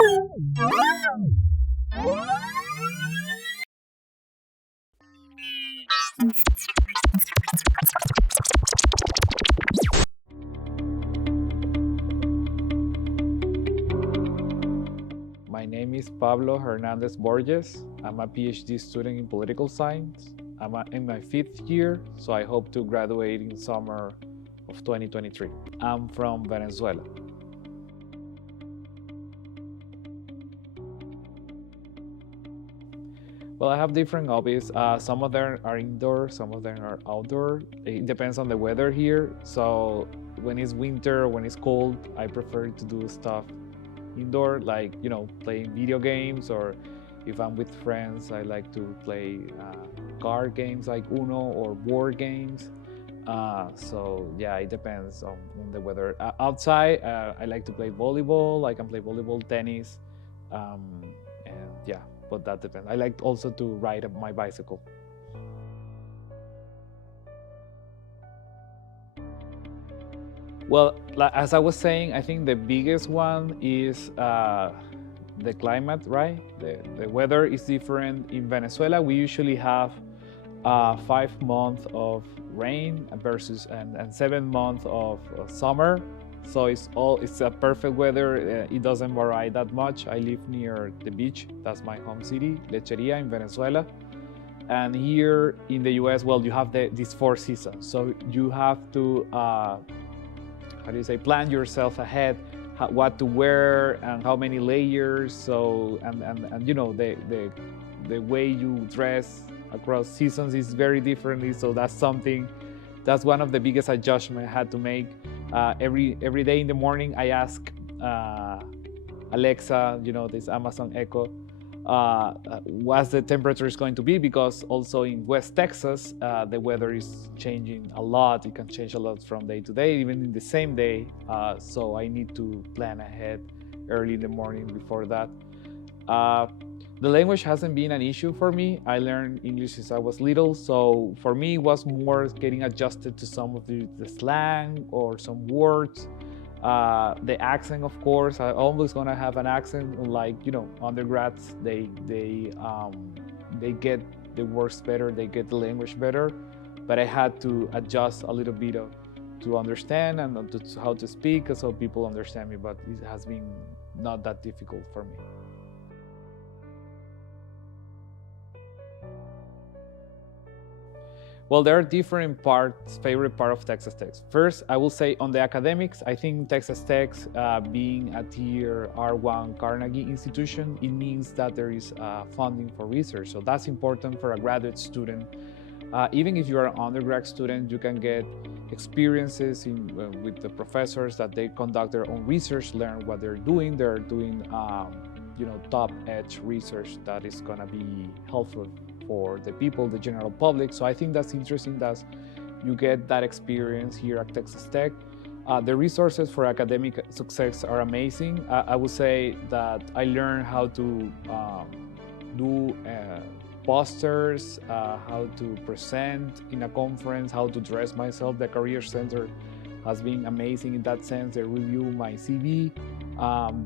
My name is Pablo Hernandez Borges. I'm a PhD student in political science. I'm in my fifth year, so I hope to graduate in summer of 2023. I'm from Venezuela. Well, I have different hobbies. Some of them are indoor, some of them are outdoor. It depends on the weather here. So when it's winter, when it's cold, I prefer to do stuff indoor, like playing video games, or if I'm with friends, I like to play card games like Uno or board games. So yeah, it depends on the weather. Outside, I like to play volleyball. I can play volleyball, tennis, um, and yeah, but that depends. I like also to ride my bicycle. Well, as I was saying, I think the biggest one is the climate, right? The weather is different. In Venezuela, we usually have 5 months of rain versus and 7 months of summer. So it's a perfect weather. It doesn't vary that much. I live near the beach. That's my home city, Lecheria in Venezuela. And here in the US, well, you have these 4 seasons. So you have to how do you say, plan yourself ahead, what to wear and how many layers. So and the way you dress across seasons is very differently. So that's one of the biggest adjustments I had to make. Every day in the morning, I ask Alexa, this Amazon Echo, what the temperature is going to be, because also in West Texas, the weather is changing a lot. It can change a lot from day to day, even in the same day. So I need to plan ahead early in the morning before that. The language hasn't been an issue for me. I learned English since I was little, so for me it was more getting adjusted to some of the slang or some words. The accent, of course, I'm always gonna have an accent. Like undergrads, they get the words better, they get the language better. But I had to adjust a little bit to understand and how to speak, so people understand me. But it has been not that difficult for me. Well, there are different favorite part of Texas Tech. First, I will say on the academics, I think Texas Tech, being a tier R1 Carnegie institution, it means that there is funding for research. So that's important for a graduate student. Even if you are an undergrad student, you can get experiences with the professors that they conduct their own research, learn what they're doing. They're doing top edge research that is gonna be helpful for the people, the general public. So I think that's interesting that you get that experience here at Texas Tech. The resources for academic success are amazing. I would say that I learned how to do posters, how to present in a conference, how to dress myself. The Career Center has been amazing in that sense. They review my CV.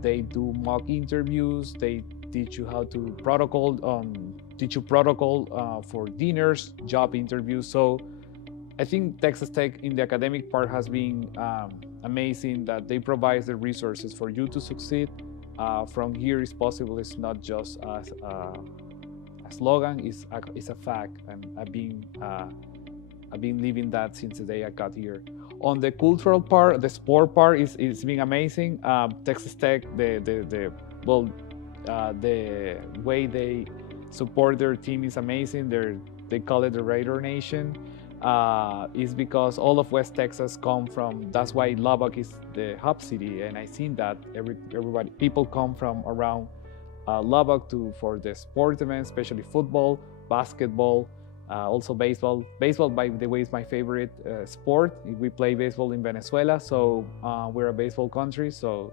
They do mock interviews. They teach you how to teach you protocol for dinners, job interviews. So I think Texas Tech in the academic part has been amazing, that they provide the resources for you to succeed. From here is possible. It's not just a slogan, it's a fact, and I've been living that since the day I got here. On the cultural part, the sport part is been amazing. Texas Tech, the way they support their team is amazing. They call it the Raider Nation. Is because all of West Texas come from. That's why Lubbock is the hub city, and I've seen that people come from around Lubbock for the sport events, especially football, basketball, also baseball. Baseball, by the way, is my favorite sport. We play baseball in Venezuela, so we're a baseball country. So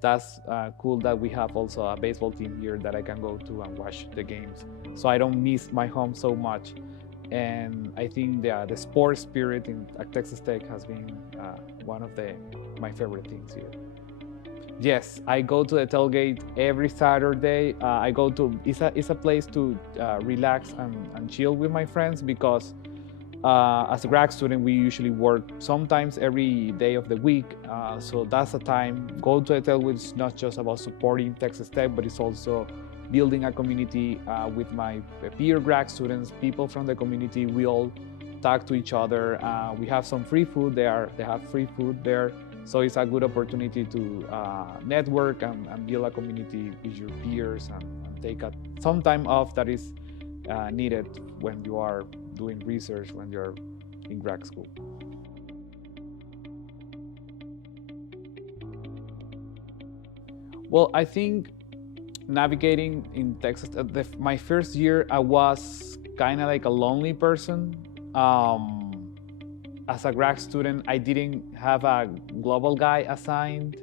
that's cool that we have also a baseball team here that I can go to and watch the games, so I don't miss my home so much. And I think the sports spirit at Texas Tech has been one of my favorite things here. Yes, I go to the tailgate every Saturday. I go to it's a place to relax and chill with my friends because as a grad student we usually work sometimes every day of the week. So that's the time. Go to the tailgate is not just about supporting Texas Tech, but it's also building a community with my peer grad students, people from the community. We all talk to each other. We have some free food there. They have free food there. So it's a good opportunity to network and build a community with your peers and take some time off that is needed when you are doing research, when you're in grad school. Well, I think navigating in Texas, my first year, I was kind of like a lonely person. As a grad student, I didn't have a global guy assigned,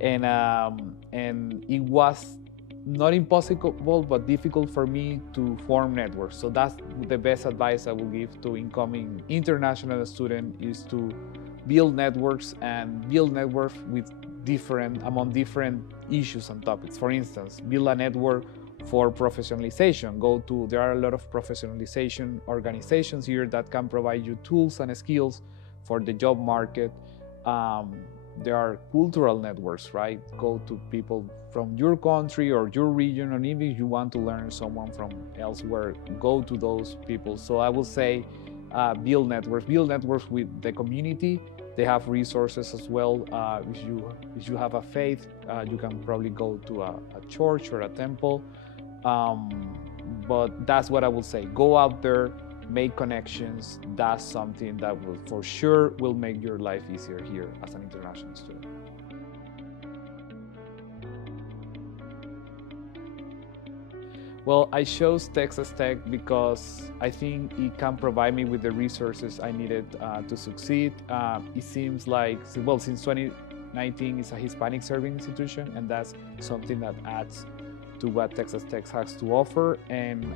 and it was not impossible, but difficult for me to form networks. So that's the best advice I will give to incoming international student is to build networks and build networks with among different issues and topics. For instance, build a network for professionalization. There are a lot of professionalization organizations here that can provide you tools and skills for the job market. There are cultural networks, right? Go to people from your country or your region, or even if you want to learn someone from elsewhere, go to those people. So I will say build networks with the community. They have resources as well. If you have a faith, you can probably go to a church or a temple. But that's what I will say. Go out there, make connections. That's something that will for sure will make your life easier here as an international student. Well, I chose Texas Tech because I think it can provide me with the resources I needed to succeed. It seems like, well, since 2019, it's a Hispanic serving institution, and that's something that adds to what Texas Tech has to offer. And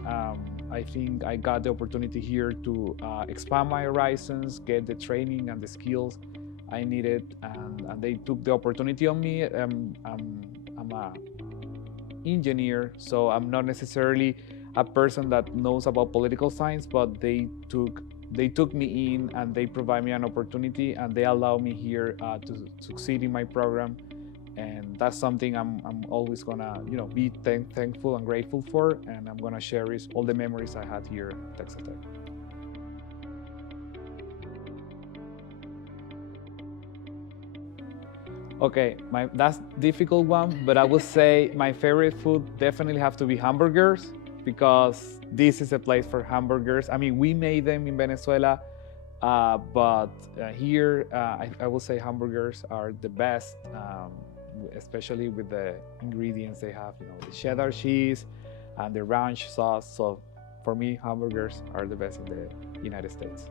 I think I got the opportunity here to expand my horizons, get the training and the skills I needed, and they took the opportunity on me. I'm a engineer, so I'm not necessarily a person that knows about political science, but they took me in and they provide me an opportunity and they allow me here to succeed in my program, and that's something I'm always gonna be thankful and grateful for, and I'm gonna cherish all the memories I had here at Texas Tech. Okay, that's difficult one, but I would say my favorite food definitely have to be hamburgers, because this is a place for hamburgers. I mean, we made them in Venezuela, but here I will say hamburgers are the best, especially with the ingredients they have, the cheddar cheese and the ranch sauce. So for me, hamburgers are the best in the United States.